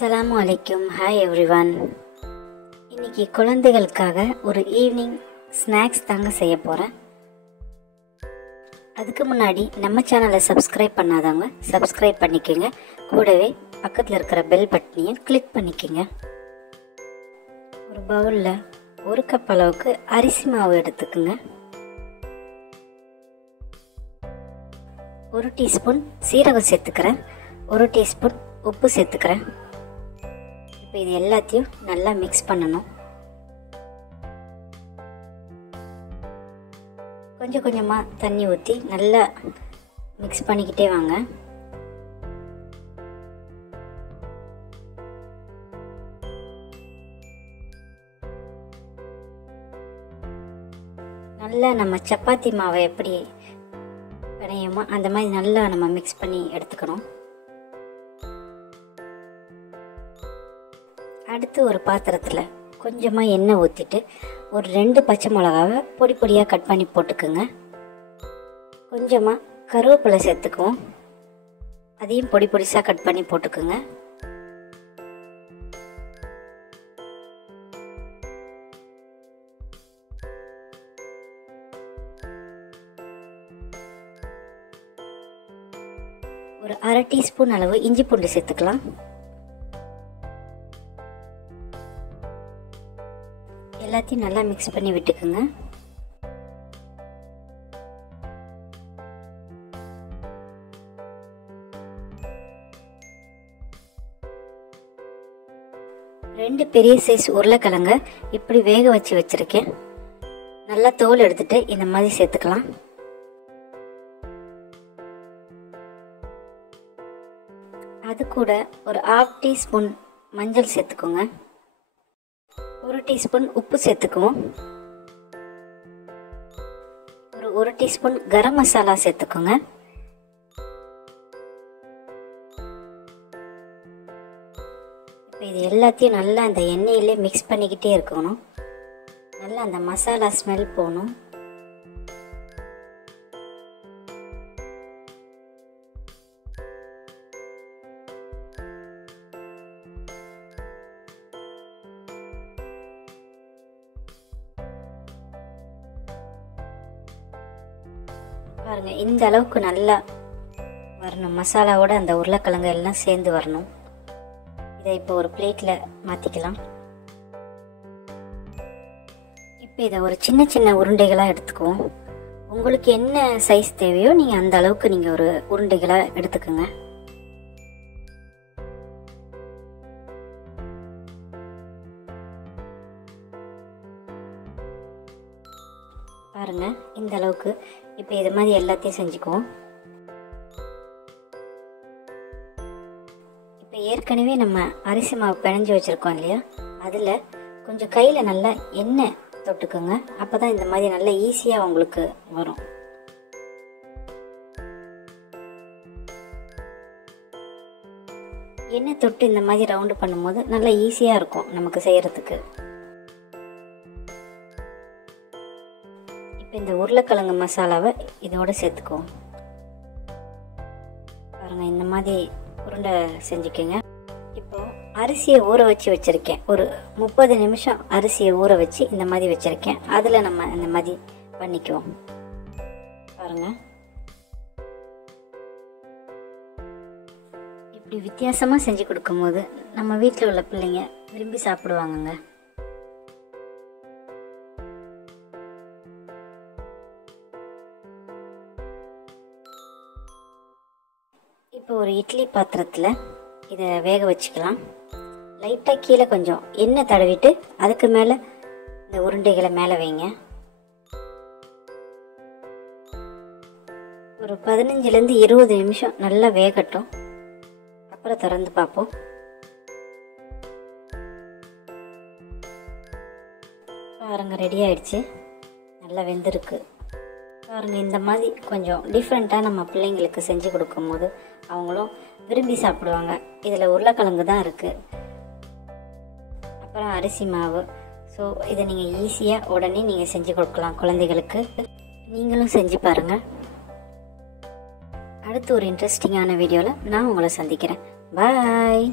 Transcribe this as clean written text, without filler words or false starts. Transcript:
அஸ்ஸலாமு அலைக்கும். Hi everyone. இன்னைக்கு குழந்தைகளுக்காக ஒரு ஈவினிங் ஸ்நாக்ஸ் தாங்க செய்ய போகிறேன். அதுக்கு முன்னாடி நம்ம சேனலை சப்ஸ்கிரைப் பண்ணாதவங்க சப்ஸ்கிரைப் பண்ணிக்கோங்க. கூடவே பக்கத்தில் இருக்கிற பெல் பட்டனையும் கிளிக் பண்ணிக்கோங்க. ஒரு பவுலில் 1 கப் அளவுக்கு அரிசி மாவு எடுத்துக்குங்க. 1 டீஸ்பூன் சீரகம் சேர்த்துக்கிறேன். 1 டீஸ்பூன் உப்பு சேர்த்துக்கிறேன். இப்போ இது எல்லாத்தையும் நல்லா மிக்ஸ் பண்ணணும். கொஞ்சம் கொஞ்சமாக தண்ணி ஊற்றி நல்லா மிக்ஸ் பண்ணிக்கிட்டே வாங்க. நல்லா நம்ம சப்பாத்தி மாவை எப்படி பிணையுமோ அந்த மாதிரி நல்லா நம்ம மிக்ஸ் பண்ணி எடுத்துக்கணும். அடுத்து ஒரு பாத்திரத்தில் கொஞ்சமாக எண்ணெய் ஊற்றிட்டு ஒரு 2 பச்சை மிளகாவை பொடி பொடியாக கட் பண்ணி போட்டுக்குங்க. கொஞ்சமாக கருவேப்பிலை சேர்த்துக்குவோம். அதையும் பொடி பொடிசாக கட் பண்ணி போட்டுக்குங்க. ஒரு 1/2 டீஸ்பூன் அளவு இஞ்சி பூண்டு சேர்த்துக்கலாம். எல்லாத்தையும் நல்லா மிக்ஸ் பண்ணி விட்டுக்குங்க. ரெண்டு பெரிய சைஸ் உருளைக்கிழங்க இப்படி வேக வச்சு வச்சிருக்கேன். நல்லா தோல் எடுத்துட்டு இந்த மாதிரி சேர்த்துக்கலாம். அது கூட ஒரு 1/2 டீஸ்பூன் மஞ்சள் சேர்த்துக்கோங்க. 1 டீஸ்பூன் உப்பு சேர்த்துக்குவோம். ஒரு 1 டீஸ்பூன் கரம் மசாலா சேர்த்துக்கோங்க. இப்போ இது எல்லாத்தையும் நல்லா அந்த எண்ணெயிலே மிக்ஸ் பண்ணிக்கிட்டே இருக்கணும். நல்லா அந்த மசாலா ஸ்மெல் போகணும். பாருங்க, இந்த அளவுக்கு நல்லா வரணும். மசாலாவோட அந்த உருளைக்கிழங்கு எல்லாம் சேர்ந்து வரணும். இதை இப்போ ஒரு பிளேட்டில் மாற்றிக்கலாம். இப்போ இதை ஒரு சின்ன சின்ன உருண்டைகளாக எடுத்துக்குவோம். உங்களுக்கு என்ன சைஸ் தேவையோ நீங்கள் அந்த அளவுக்கு நீங்கள் ஒரு உருண்டைகளாக எடுத்துக்கோங்க. பாருங்க, இந்த அளவுக்கு. இப்போ இது மாதிரி எல்லாத்தையும் செஞ்சுக்குவோம். இப்போ ஏற்கனவே நம்ம அரிசி மாவு பிணைஞ்சு வச்சுருக்கோம் இல்லையா, அதில் கொஞ்சம் கையில் நல்லா எண்ணெய் தொட்டுக்கோங்க. அப்போ தான் இந்த மாதிரி நல்லா ஈஸியாக உங்களுக்கு வரும். எண்ணெய் தொட்டு இந்த மாதிரி ரவுண்டு பண்ணும்போது நல்லா ஈஸியாக இருக்கும் நமக்கு செய்கிறதுக்கு. இப்போ இந்த உருளைக்கிழங்கு மசாலாவை இதோட சேர்த்துக்குவோம். பாருங்கள், இந்த மாதிரி உருண்டை செஞ்சுக்கோங்க. இப்போ அரிசியை ஊற வச்சு வச்சுருக்கேன். ஒரு 30 நிமிஷம் அரிசியை ஊற வச்சு இந்த மாதிரி வச்சுருக்கேன். அதில் நம்ம இந்த மாதிரி பண்ணிக்குவோம். பாருங்கள், இப்படி வித்தியாசமாக செஞ்சு கொடுக்கும்போது நம்ம வீட்டில் உள்ள பிள்ளைங்க விரும்பி சாப்பிடுவாங்கங்க. இப்போ ஒரு இட்லி பாத்திரத்தில் இதை வேக வச்சுக்கலாம். லைட்டாக கீழே கொஞ்சம் எண்ணெய் தடவிட்டு அதுக்கு மேலே இந்த உருண்டைகளை மேலே வைங்க. ஒரு 15லேருந்து 20 நிமிஷம் நல்லா வேகட்டும். அப்புறம் திறந்து பார்ப்போம். பாருங்க, ரெடி ஆயிடுச்சு. நல்லா வெந்திருக்கு. பாருங்கள், இந்த மாதிரி கொஞ்சம் டிஃப்ரெண்ட்டாக நம்ம பிள்ளைங்களுக்கு செஞ்சு கொடுக்கும்போது அவங்களும் விரும்பி சாப்பிடுவாங்க. இதில் உருளைக்கிழங்கு தான் இருக்குது, அப்புறம் அரிசி மாவு. ஸோ இதை நீங்கள் ஈஸியாக உடனே நீங்கள் செஞ்சு கொடுக்கலாம் குழந்தைகளுக்கு. நீங்களும் செஞ்சு பாருங்கள். அடுத்து ஒரு இன்ட்ரெஸ்டிங்கான வீடியோவில் நான் உங்களை சந்திக்கிறேன். பாய்.